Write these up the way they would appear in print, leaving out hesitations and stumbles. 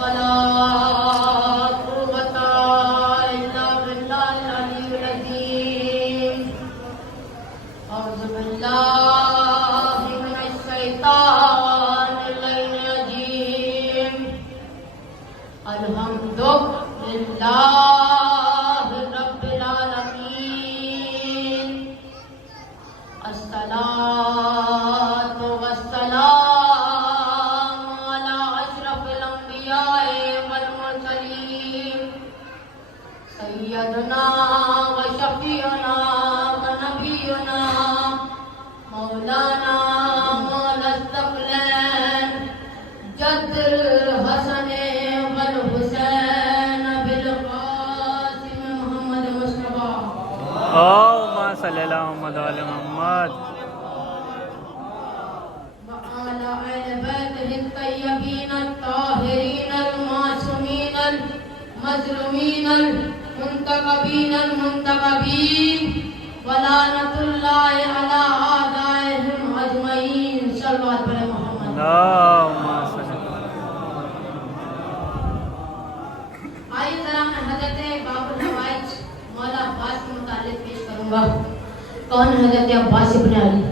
वला कुव्वता इल्ला बिल्लाहिल अलिय्यिल अज़ीम। औज़ु बिल्लाहि मिनश शैतानिर रजीम। अल्हम्दुलिल्लाहि रब्बिल आलमीन। अस्सलातु वस्सलामु अला अशरफिल अंबियाए वल मुरसलीन सय्यदना व शफीअना व नबियना मौलाना मौलस्तक़लैन जद्दुल हसन वल हुसैन बिल क़ासिम मुहम्मद मुस्तफ़ा अल्लाहुम्मा सल्ली अला मुहम्मद व अला मुहम्मद। वअला अहले बैतिहि तय्यबीन अत्ताहिरीन अल-मासूमीन अल-मज़लूमीन अल-मुंतक़बीन अल-मुंतक़बीन व लानतुल्लाहि अला आदाइहिम अजमईन। सल्लल्लाहु अलैहि मोहम्मद। अल्लाहुम्मा सल्ली। आइए जरा मैं हज़रत बाबुल हवाइज मौला अब्बास के मुतालिक पेश करूंगा। कौन हज़रत अब्बास इब्न अली,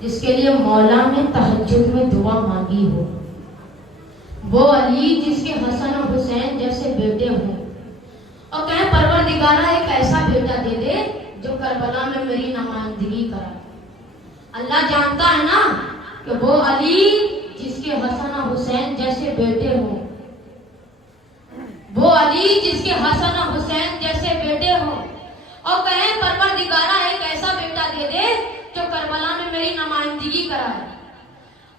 जिसके लिए मौला ने तहज्जुद में दुआ मांगी हो। वो अली जिसके हसन और हुसैन जैसे बेटे हों और कहें परवरदिगारा एक ऐसा बेटा दे दे जो करबला में मेरी नुमाइंदगी करे। अल्लाह जानता है ना कि वो अली जिसके हसन और हुसैन जैसे बेटे हों, वो अली जिसके हसन और हुसैन जैसे बेटे हों और कहें परवरदिगारा एक ऐसा बेटा दे दे जो करबला में मेरी नुमाइंदगी कराए।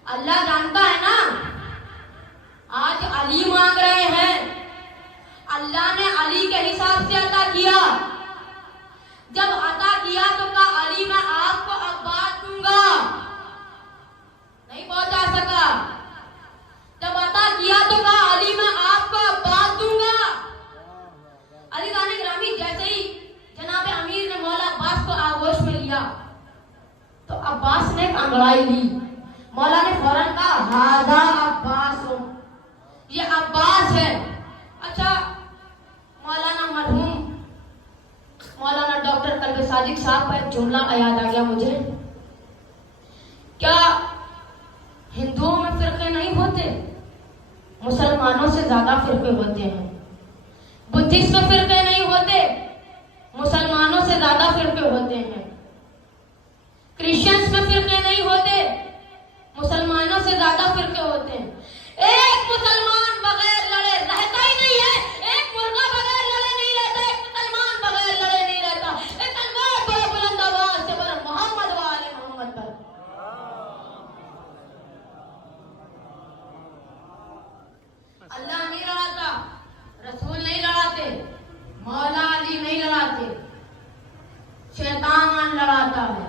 अल्लाह जानता है ना, आज अली मांग रहे हैं, अल्लाह ने अली के हिसाब से अता किया। जब अता किया तो कहा अली मैं आपको अब्बास दूंगा, नहीं पहुंचा सका। जब अता किया तो कहा अली मैं आपको अब्बास दूंगा। अली गाने ग्रामी जैसे ही जनाब अमीर ने मौला अब्बास को आगोश में लिया तो अब्बास ने एक अंगड़ाई ली। मौला ने फौरन कहा हादा अब्बास हो, ये अब्बास है। अच्छा, मौलाना मरहूम मौलाना डॉक्टर कल्बे सादिक साहब का एक जुमला याद आ गया मुझे। क्या हिंदुओं में फिरके नहीं होते? मुसलमानों से ज्यादा फिरके होते हैं। बुद्धिस्ट में फिरके नहीं होते, मुसलमानों से ज्यादा फिरके होते हैं। क्रिश्चियंस में फिरके नहीं होते, मुसलमानों से ज्यादा फिरके होते हैं। एक मुसलमान बगैर लड़े रहता ही नहीं है, एक मुर्गा बगैर लड़े नहीं रहता, एक मुसलमान बगैर लड़े नहीं रहता। एक तलवार बड़े बुलंद आवाज से बोलो मोहम्मद व आले मोहम्मद पर। अल्लाह नहीं लड़ाता, रसूल नहीं लड़ाते, मौला अली नहीं लड़ाते, शैतान लड़ाता है।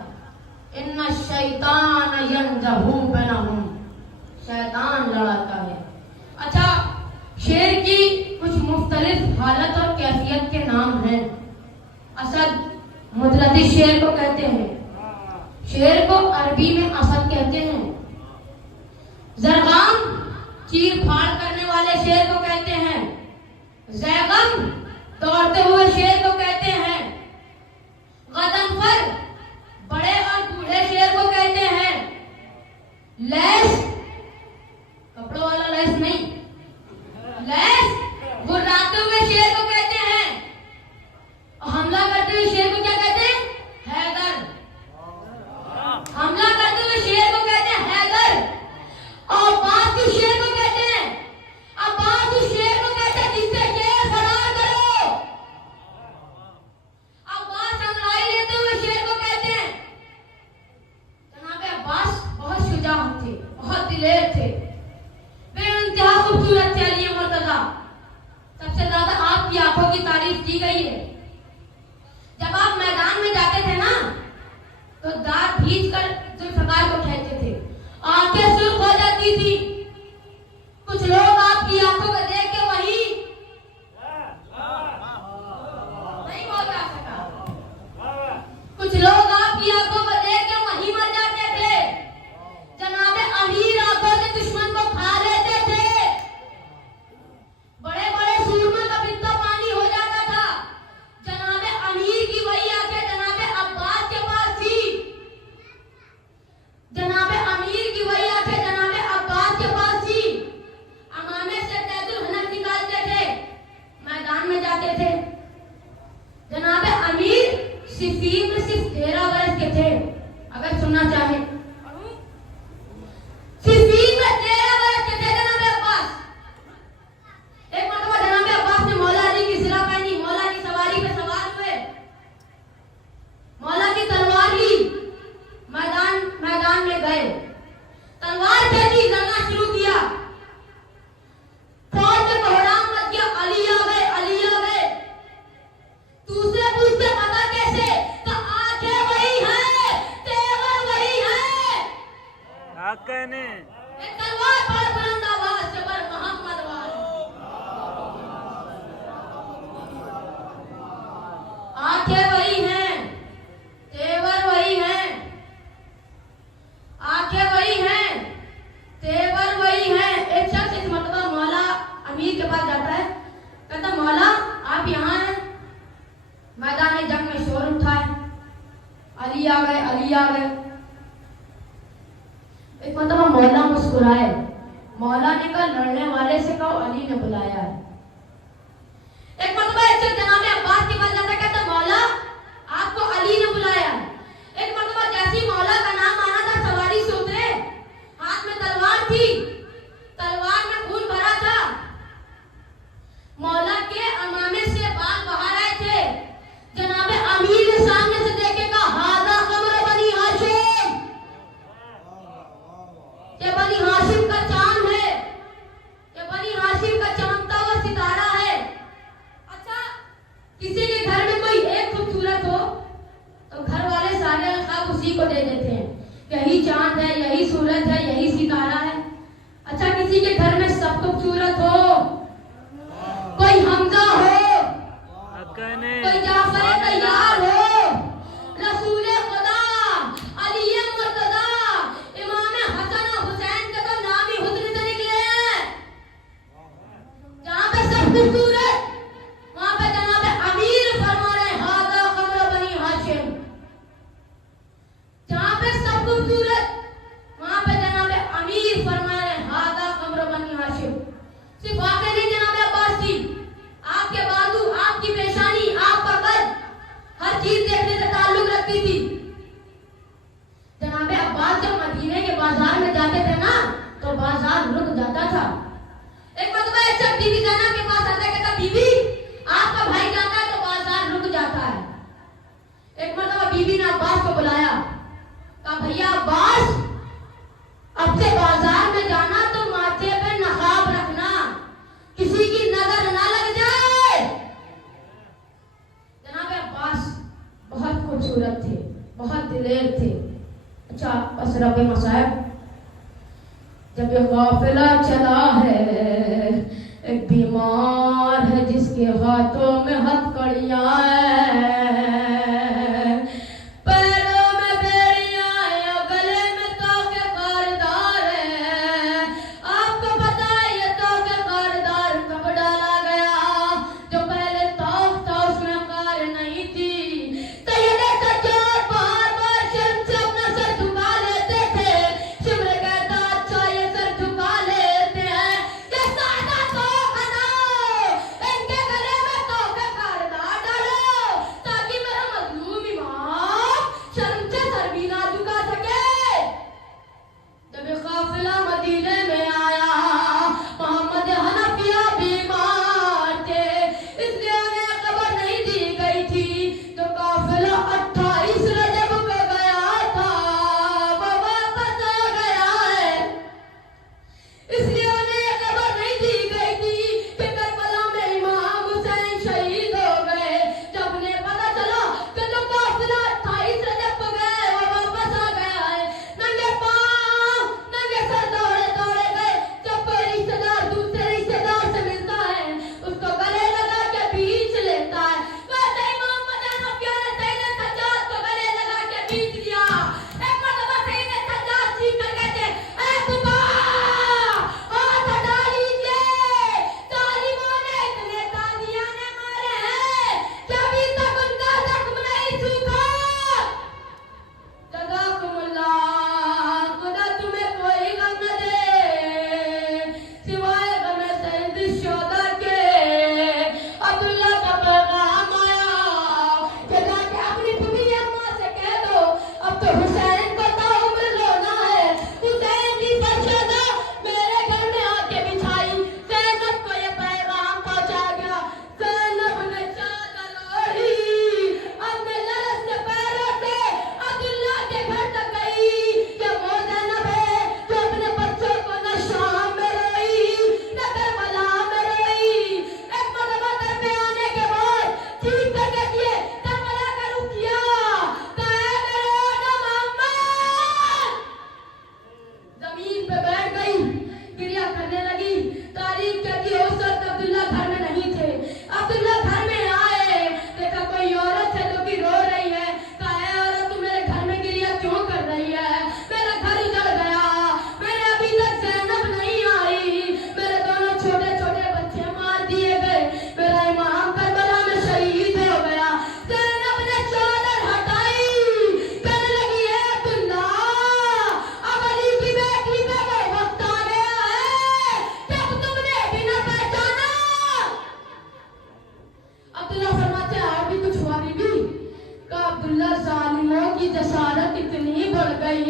इन्ना शैतान यंज़हू बैनहुम, शैतान लड़ाता है। अच्छा, शेर की कुछ मुख्तलिफ हालत और कैफियत के नाम हैं। असद मुतलद्दिद शेर को कहते हैं, शेर को अरबी में असद कहते हैं। जरगाम चीर फाड़ करने वाले शेर को कहते हैं। ज़ैगम दौड़ते हुए शेर को कहते हैं। गदनफर बड़े और बूढ़े शेर को कहते हैं। लैस कपड़ों वाला लैस नहीं, लैस गुर्राते हुए शेर को कहते हैं। और हमला करते हुए शेर को क्या कहते हैं? हैदर। हमला करते हुए शेर को कहते हैं हैदर। और अब्बास के शेर को कहते हैं, अब्बास उस शेर को कहते हैं जिससे शेर फरार करो। अब्बास अंगड़ाई लेते हुए शेर को कहते हैं। जनाब अब्बास बहुत शुजा थे, बहुत दिलेर थे, बेइंतहा खूबसूरत थे। अली मुर्तजा सबसे ज्यादा आपकी आंखों की तारीफ की गई है। जब आप मैदान में जाते थे ना तो दांत भींच कर जुल्फकार को खेलते थे, आंखें सुर्ख हो जाती थी। कुछ लोग आपकी आंखों को देख के वही नहीं बोल सका। कुछ लोग आपकी आंखों को देख के वही मर जाते थे। जनाबे अमीर आंखों से दुश्मन को खा लेते थे। कहने एक तलवार पर बुलंद आवाज से पर मोहम्मद वार। आंखें वही हैं, तेवर वही हैं, आंखें वही हैं, तेवर वही हैं। एक शख्स इस मर्तबा मौला अमीर के पास जाता है, कहता मौला आप यहाँ हैं। मैदान जंग में शोर उठा है, अली आ गए, अली आ गए। एक मतलब मौला मुस्कुराए, मौला ने कहा लड़ने वाले से कहो अली ने बुलाया है। एक मतलब एक जनाब अब्बास के पास जाता, कहता मौला आपको अली ने बुलाया है। एक मतलब जैसी मौला का नाम आना था, सवारी से उतरे, हाथ में तलवार थी, तलवार में खून भरा था, मौला के अमामे से बाल बाहर आए थे। जनाबे अमीर ने सामने से देखे कहा हादा कमर बनी हाशिम, ये बनी हाशिम का चांद है, ये बनी हाशिम का चमकता हुआ सितारा है। अच्छा, किसी के घर में कोई एक खूबसूरत हो तो घर वाले सारे अलकाब उसी को दे देते हैं, यही चांद है, यही सूरज है, यही सितारा है। अच्छा, किसी के घर में सब खूबसूरत हो, कोई हमजा हो, कहने कोई जाफर तैयार हो, रसूल खुदा, अली मुर्तजा, इमाम हसन और हुसैन के तो नाम ही हुस्न से निकले हैं। जहाँ पे सब खूबसूरत, वहाँ पे जनाब अमीर फरमा रहे हादा कमर बनी हाशिम। जहाँ पे सब खूबसूरत, वहाँ पे जनाब अमीर फरमा रहे हादा कमर बनी हाशिम। सिर्फ आंखें नहीं जनाब अब्बास की, आपके बाजू, आपकी पेशानी, आपका कद, हर चीज देखने से ताल्लुक रखती थी। जनाब अब्बास जब मदीने के बाजार में जाते थे ना, तो बाजार रुक जाता था। एक मरतबा एक शख्स बीबी ज़ैनब के पास आता है, कहता बीबी आपका भाई जाता है तो बाजार रुक जाता है। एक मरतबा बीबी ने अब्बास को बुलाया, कहा भैया अब्बास अब से बाजार में जाना तो माथे पे नकाब रखना, किसी की नजर ना लग जाए। जनाब अब्बास बहुत खूबसूरत थे, बहुत दिलेर थे। अच्छा, अशरफ मसाहब, जब ये काफिला चला है, एक बीमार है जिसके हाथों में हथकड़ियां हैं, पैरों में बेड़ियां हैं, गले में तोके कारदार है। आपको पता है ये तोके कारदार कब डाला गया? जो पहले तौक था उसमें कार नहीं थी। सैयद सज्जाद बार बार शर्म से अपना सर झुका लेते थे। शिमर कहता अच्छा ये सर झुका लेते हैं, ये सादा तोक हटाओ, इनके गले में तोके कारदार डालो।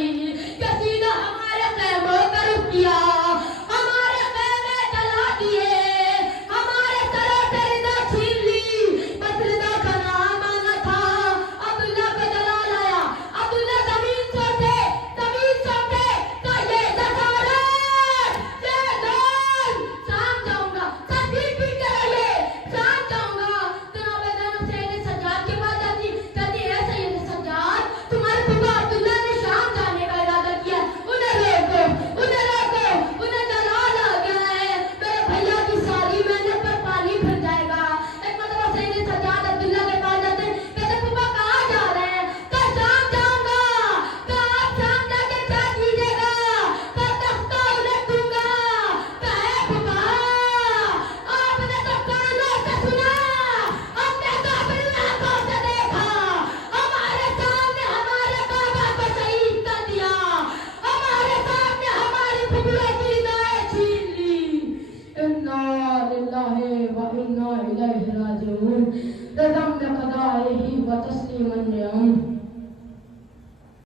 गई कि सीधा हमारे खैमों का रुख किया, हमारे खैमे जला दिए, हमारे सरों से रिदा छीन ली। बस रिदा का नाम आना था, अब्दुल्ला को जला लाया। अब्दुल्ला जमीन सोचे का ये जसारत, ये दौल, शाम जाऊंगा, सभी पीछे रहिए, शाम जाऊंगा। जनाब ज़ैनब सैयद सज्जाद के पास जाती, कहती है सैयद सज्जाद, तुम्हारे फूफा अब्दुल्ला ने शाम जाने का इरादा किया, उन्हें रोको, उन्हें जलाल आ गया है, मेरे भैया की सारी मेहनत पर पानी फिर जाएगा। एक मतलब सैयद सज्जाद अब्दुल्ला के पास जाते, कहते फूफा कहाँ जा रहे हैं? कल शाम जाऊंगा। कहा आप शाम जाके क्या कीजिएगा? कल तख्ता उलट दूंगा। कहे फूफा आपने तो कानों से सुना, हमने तो अपनी आंखों से देखा, हमारे सामने हमारे बाबा को शहीद कर दिया, हमारे सामने हमारी फुफड़ों की रिदाएं छीन ली। इन्ना लिल्लाहि व इन्ना इलैहि राजिऊन। रज़म में क़दाइही व तस्लीमन निअम।